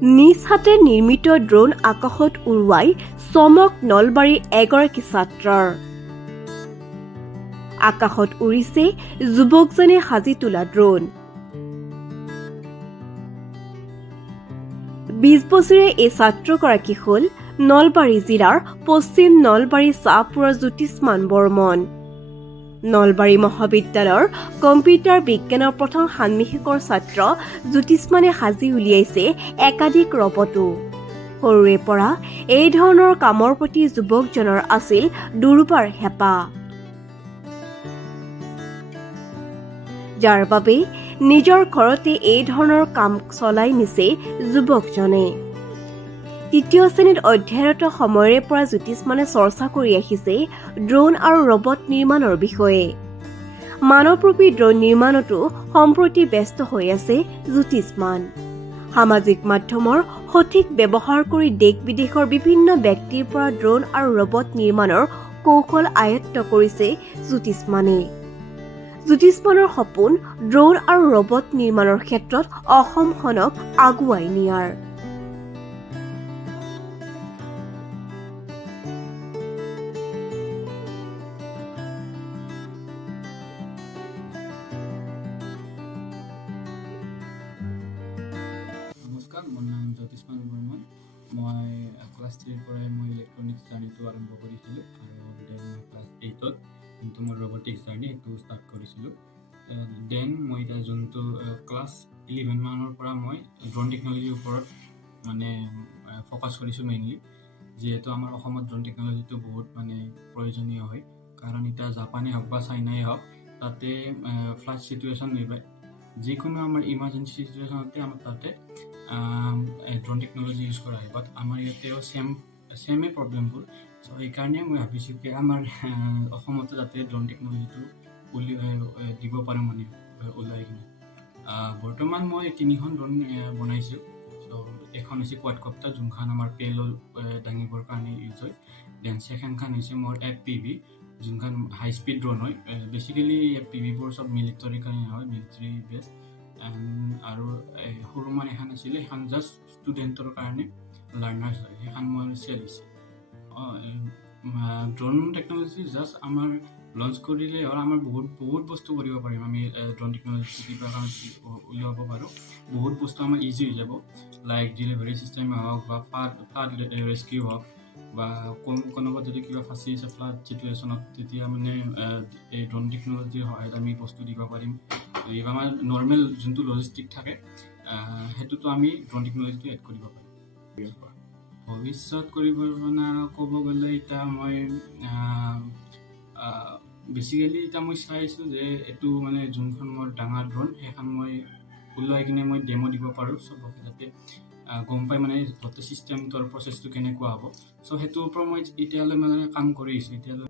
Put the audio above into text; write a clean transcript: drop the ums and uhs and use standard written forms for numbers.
নিজ হাতে নিৰ্মিত ড্ৰোন আকাশত উৰুৱাই চমক নলবাৰীৰ এগৰাকী ছাত্ৰৰ। আকাশত উৰিছে যুৱকজনে সাজি তোলা ড্ৰোন। 20 বছৰীয়া এই ছাত্ৰগৰাকী হ'ল নলবাৰী জিলাৰ পশ্চিম নলবাৰী চাহপুৰৰ জ্যোতিষ্মান বৰ্মন। নলবাৰী মহাবিদ্যালয়ৰ কম্পিউটাৰ বিজ্ঞানৰ প্ৰথম ষান্মাসিকৰ ছাত্ৰ জ্যোতিষ্মানে সাজি উলিয়াইছে একাধিক ৰবটো। সৰুৰে পৰা এই ধৰণৰ কামৰ প্ৰতি যুৱকজনৰ আছিল দুৰ্বাৰ হেঁপাহ, যাৰ বাবে নিজৰ ঘৰতে এই ধৰণৰ কাম চলাই নিছে যুৱকজনে। তৃতীয় শ্ৰেণীত অধ্যয়নৰত সময়ৰে পৰা জ্যোতিষ্মানে চৰ্চা কৰি আহিছে ড্ৰোন আৰু ৰবট নিৰ্মাণৰ বিষয়ে। মানৱৰূপী ড্ৰোন নিৰ্মাণতো সম্প্ৰতি ব্যস্ত হৈ আছে জ্যোতিষ্মান। সামাজিক মাধ্যমৰ সঠিক ব্যৱহাৰ কৰি দেশ বিদেশৰ বিভিন্ন ব্যক্তিৰ পৰা ড্ৰোন আৰু ৰবট নিৰ্মাণৰ কৌশল আয়ত্ত কৰিছে জ্যোতিষ্মানে। জ্যোতিষ্মানৰ সপোন ড্ৰোন আৰু ৰবট নিৰ্মাণৰ ক্ষেত্ৰত অসমখনক আগুৱাই নিয়াৰ। নমস্কাৰ, মোৰ নাম জ্যোতিষ্মান বৰ্মন। মই ক্লাছ 3ৰ পৰাই মই ইলেক্ট্ৰনিক্স জাৰ্ণিটো আৰম্ভ কৰিছিলোঁ আৰু দেন মই ক্লাছ 8ত যোনটো মোৰ ৰবটিক্স জাৰ্ণি সেইটো ষ্টাৰ্ট কৰিছিলোঁ। দেন মই এতিয়া যোনটো ক্লাছ 11 মানৰ পৰা মই ড্ৰোন টেকন'লজিৰ ওপৰত মানে ফ'কাছ কৰিছোঁ মেইনলি, যিহেতু আমাৰ অসমত ড্ৰোন টেকন'লজিটো বহুত মানে প্ৰয়োজনীয় হয়। কাৰণ এতিয়া জাপানে হওক বা চাইনাই হওক, তাতে ফ্লাড চিটুৱেশ্যন যিকোনো আমাৰ ইমাৰ্জেঞ্চি চিটুৱেশ্যনতে আমাৰ তাতে ড্ৰোন টেকন'লজি ইউজ কৰা হয়। বাট আমাৰ ইয়াতেও ছেমেই প্ৰব্লেমবোৰ। চ' সেইকাৰণে মই ভাবিছোঁ কি আমাৰ অসমতো যাতে ড্ৰোন টেকন'লজিটো দিব পাৰোঁ মানে ওলাই কিনে। বৰ্তমান মই 3খন ড্ৰোন বনাইছোঁ। চ' এখন হৈছে কোৱাডকপ্টাৰ, যোনখন আমাৰ পেলোড দাঙিবৰ কাৰণে ইউজ হয়। দেন ছেকেণ্ডখন হৈছে মোৰ FPV, যোনখন হাই স্পীড ড্ৰোন হয়। বেচিকেলি FPVবোৰ চব মিলিটাৰীৰ কাৰণে হয়, মিলিটাৰী বেছ। আৰু সৰুমান এখন আছিলে, সেইখন জাষ্ট ষ্টুডেণ্টৰ কাৰণে লাৰ্ণাৰ্ছ হয়, সেইখন মোৰ চেল হৈছে। ড্ৰোন টেকন'লজি জাষ্ট আমাৰ লঞ্চ কৰিলে হ'ল, আমাৰ বহুত বস্তু কৰিব পাৰিম আমি। ড্ৰোন টেকন'লজি কিবা কাৰণে উলিয়াব পাৰোঁ, বহুত বস্তু আমাৰ ইজি হৈ যাব। লাইক ডেলিভাৰী চিষ্টেমে হওক বা ফ্লাড ৰেস্কিউ হওক, বা কোনোবা যদি কিবা ফাঁচি আছে ফ্লাড চিটুৱেশ্যনত, তেতিয়া মানে এই ড্ৰোন টেকন'লজিৰ সহায়ত আমি বস্তু দিব পাৰিম। আমাৰ নৰ্মেল যোনটো লজিষ্টিক থাকে সেইটোতো আমি ড্ৰোন টেকন'লজিটো এড কৰিব পাৰিম। ভৱিষ্যত পৰিকল্পনা ক'ব গ'লে এতিয়া মই বেচিকেলি এতিয়া মই চাইছোঁ যে এইটো মানে যোনখন মোৰ ডাঙৰ ড্ৰোন, সেইখন মই ওলাই কিনে মই ডেমো দিব পাৰোঁ চবকে, যাতে গম পাই মানে গোটেই চিষ্টেমটোৰ প্ৰচেছটো কেনেকুৱা হ'ব। চ' সেইটোৰ ওপৰত মই এতিয়ালৈ মানে কাম কৰি আছোঁ এতিয়ালৈ।